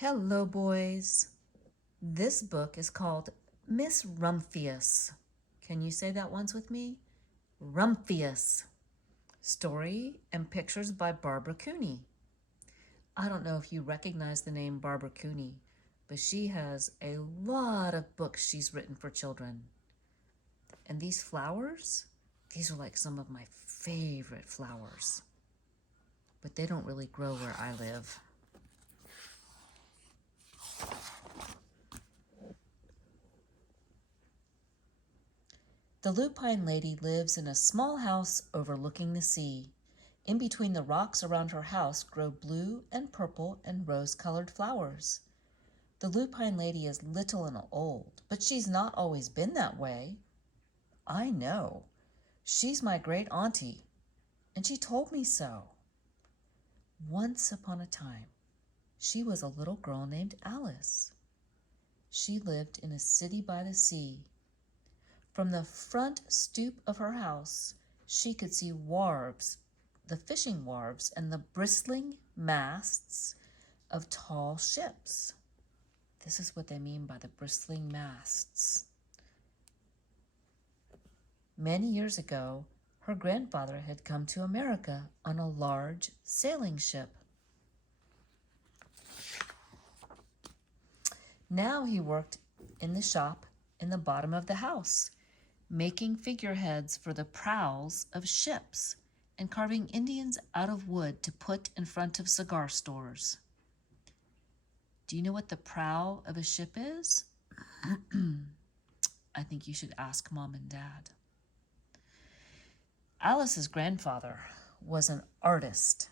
Hello, boys. This book is called Miss Rumphius. Can you say that once with me? Rumphius. Story and pictures by Barbara Cooney. I don't know if you recognize the name Barbara Cooney, but she has a lot of books she's written for children. And these flowers, these are like some of my favorite flowers. But they don't really grow where I live. The lupine lady lives in a small house overlooking the sea. In between the rocks around her house grow blue and purple and rose-colored flowers. The lupine lady is little and old, but she's not always been that way. I know. She's my great auntie, and she told me so. Once upon a time, she was a little girl named Alice. She lived in a city by the sea. From the front stoop of her house, she could see wharves, the fishing wharves, and the bristling masts of tall ships. This is what they mean by the bristling masts. Many years ago, her grandfather had come to America on a large sailing ship. Now he worked in the shop in the bottom of the house, making figureheads for the prows of ships and carving Indians out of wood to put in front of cigar stores. Do you know what the prow of a ship is? I think you should ask Mom and Dad. Alice's grandfather was an artist.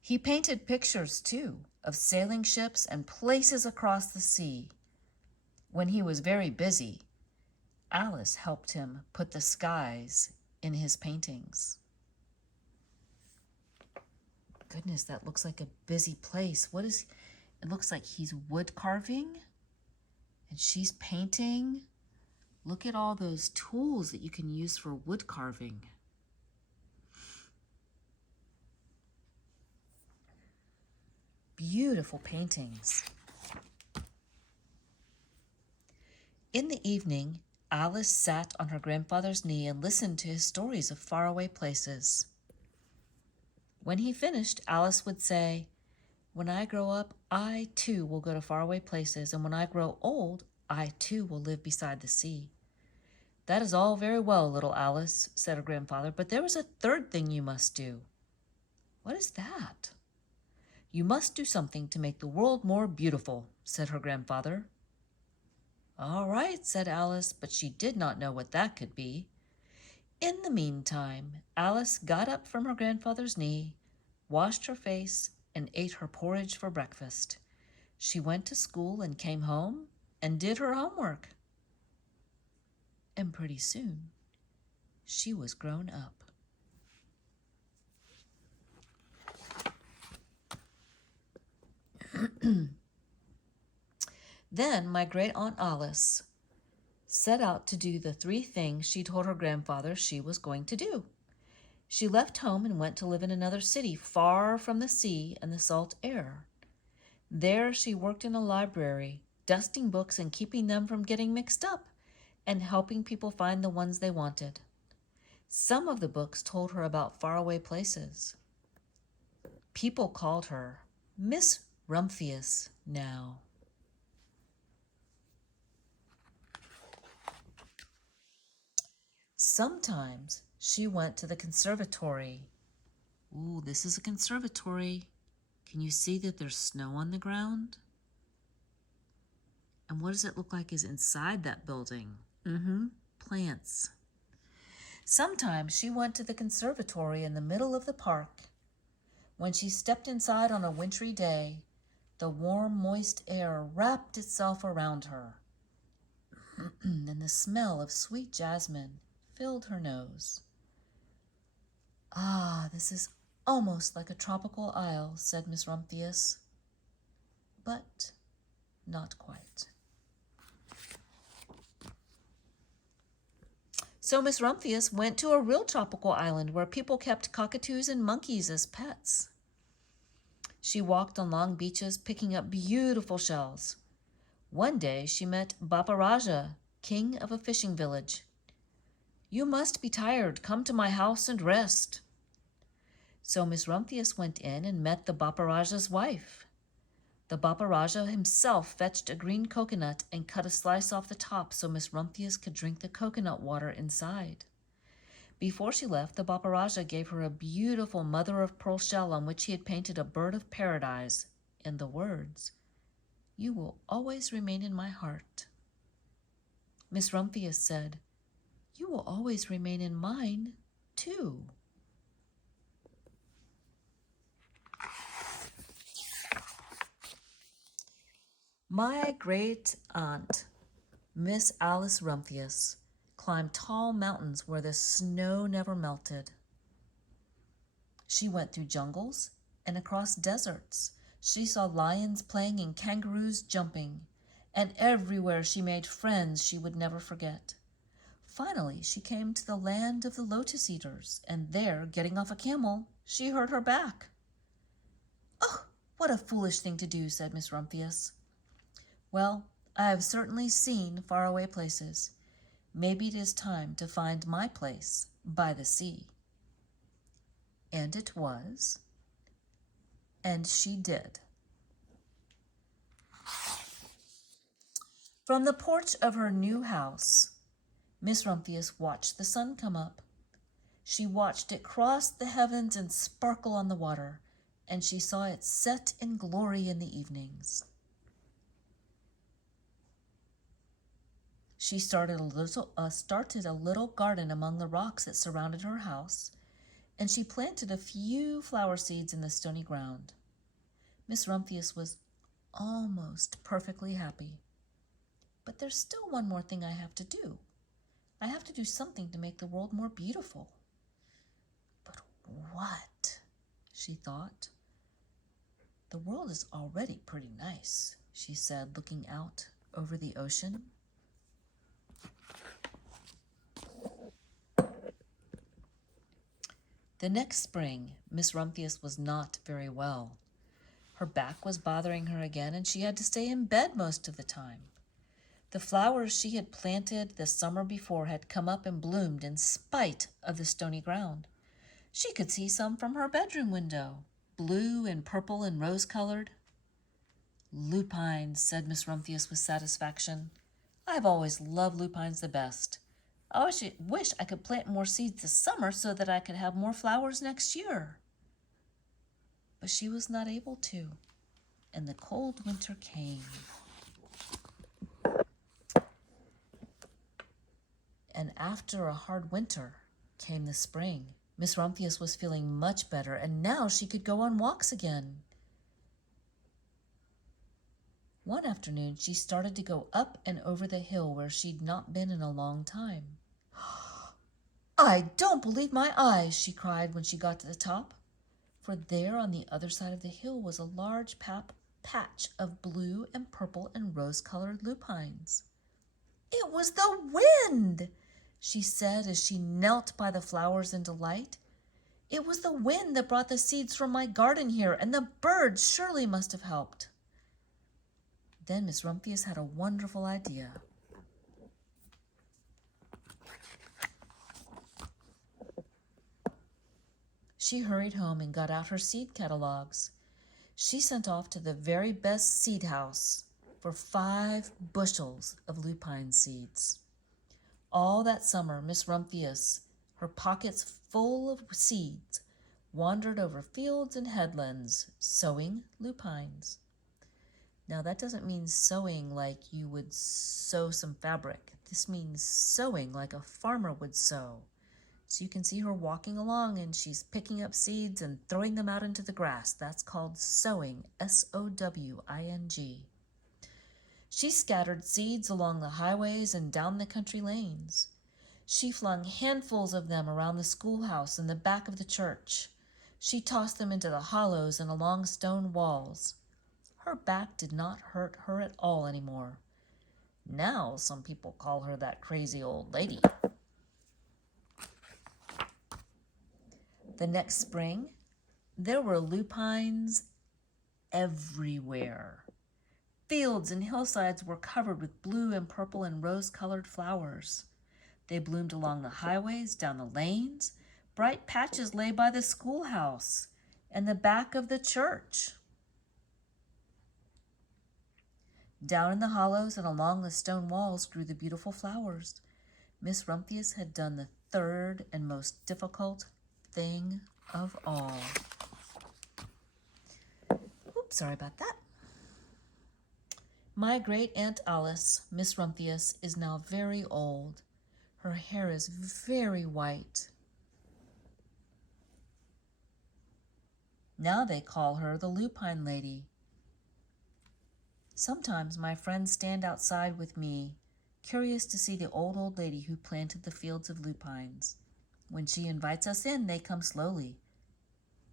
He painted pictures, too, of sailing ships and places across the sea. When he was very busy, Alice helped him put the skies in his paintings. Goodness, that looks like a busy place. It looks like he's wood carving and she's painting. Look at all those tools that you can use for wood carving. Beautiful paintings. In the evening, Alice sat on her grandfather's knee and listened to his stories of faraway places. When he finished, Alice would say, "When I grow up, I too will go to faraway places, and when I grow old, I too will live beside the sea." "That is all very well, little Alice," said her grandfather, "but there is a third thing you must do." "What is that?" "You must do something to make the world more beautiful," said her grandfather. "All right," said Alice, but she did not know what that could be. In the meantime, Alice got up from her grandfather's knee, washed her face, and ate her porridge for breakfast. She went to school and came home and did her homework. And pretty soon, she was grown up. Then my great aunt Alice set out to do the 3 things she told her grandfather she was going to do. She left home and went to live in another city far from the sea and the salt air. There she worked in a library, dusting books and keeping them from getting mixed up, and helping people find the ones they wanted. Some of the books told her about faraway places. People called her Miss Rumphius now. Sometimes she went to the conservatory. Ooh, this is a conservatory. Can you see that there's snow on the ground? And what does it look like is inside that building? Plants. Sometimes she went to the conservatory in the middle of the park. When she stepped inside on a wintry day, the warm, moist air wrapped itself around her, and the smell of sweet jasmine filled her nose. "Ah, this is almost like a tropical isle," said Miss Rumphius. But not quite. So Miss Rumphius went to a real tropical island where people kept cockatoos and monkeys as pets. She walked on long beaches, picking up beautiful shells. One day she met Baparaja, king of a fishing village. "You must be tired. Come to my house and rest." So Miss Rumphius went in and met the Baparaja's wife. The Baparaja himself fetched a green coconut and cut a slice off the top so Miss Rumphius could drink the coconut water inside. Before she left, the Baparaja gave her a beautiful mother-of-pearl shell on which he had painted a bird of paradise and the words, "You will always remain in my heart." Miss Rumphius said, "You will always remain in mine, too." My great aunt, Miss Alice Rumphius, climbed tall mountains where the snow never melted. She went through jungles and across deserts. She saw lions playing and kangaroos jumping, and everywhere she made friends she would never forget. Finally, she came to the land of the lotus eaters, and there, getting off a camel, she hurt her back. "Oh, what a foolish thing to do," said Miss Rumphius. "Well, I have certainly seen faraway places. Maybe it is time to find my place by the sea." And it was, and she did. From the porch of her new house, Miss Rumphius watched the sun come up. She watched it cross the heavens and sparkle on the water, and she saw it set in glory in the evenings. She started a little garden among the rocks that surrounded her house, and she planted a few flower seeds in the stony ground. Miss Rumphius was almost perfectly happy. But there's still one more thing I have to do. I have to do something to make the world more beautiful. But what? She thought. "The world is already pretty nice," she said, looking out over the ocean. The next spring, Miss Rumphius was not very well. Her back was bothering her again, and she had to stay in bed most of the time. The flowers she had planted the summer before had come up and bloomed in spite of the stony ground. She could see some from her bedroom window, blue and purple and rose-colored. "Lupines," said Miss Rumphius with satisfaction. "I've always loved lupines the best. I wish I could plant more seeds this summer so that I could have more flowers next year." But she was not able to, and the cold winter came. And after a hard winter came the spring. Miss Rumphius was feeling much better, and now she could go on walks again. One afternoon, she started to go up and over the hill where she'd not been in a long time. "I don't believe my eyes," she cried when she got to the top. For there on the other side of the hill was a large patch of blue and purple and rose-colored lupines. "It was the wind," she said as she knelt by the flowers in delight. "It was the wind that brought the seeds from my garden here, and the birds surely must have helped." Then Miss Rumphius had a wonderful idea. She hurried home and got out her seed catalogs. She sent off to the very best seed house for 5 bushels of lupine seeds. All that summer, Miss Rumphius, her pockets full of seeds, wandered over fields and headlands, sowing lupines. Now, that doesn't mean sewing like you would sew some fabric. This means sewing like a farmer would sow. So you can see her walking along, and she's picking up seeds and throwing them out into the grass. That's called sowing, S-O-W-I-N-G. She scattered seeds along the highways and down the country lanes. She flung handfuls of them around the schoolhouse and the back of the church. She tossed them into the hollows and along stone walls. Her back did not hurt her at all anymore. Now some people call her that crazy old lady. The next spring, there were lupines everywhere. Fields and hillsides were covered with blue and purple and rose-colored flowers. They bloomed along the highways, down the lanes. Bright patches lay by the schoolhouse and the back of the church. Down in the hollows and along the stone walls grew the beautiful flowers. Miss Rumphius had done the third and most difficult thing of all. Oops, sorry about that. My great Aunt Alice, Miss Rumphius, is now very old. Her hair is very white. Now they call her the Lupine Lady. Sometimes my friends stand outside with me, curious to see the old lady who planted the fields of lupines. When she invites us in, they come slowly.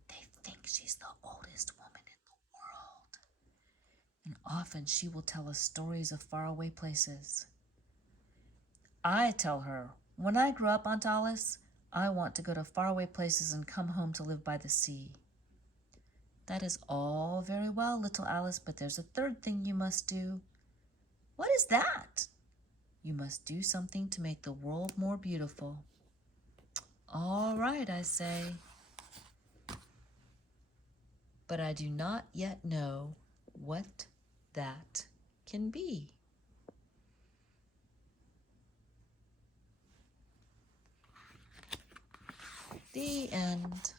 They think she's the oldest woman in the world. And often she will tell us stories of faraway places. I tell her, when I grow up, Aunt Alice, I want to go to faraway places and come home to live by the sea. That is all very well, little Alice, but there's a third thing you must do. What is that? You must do something to make the world more beautiful. All right, I say. But I do not yet know what that can be. The end.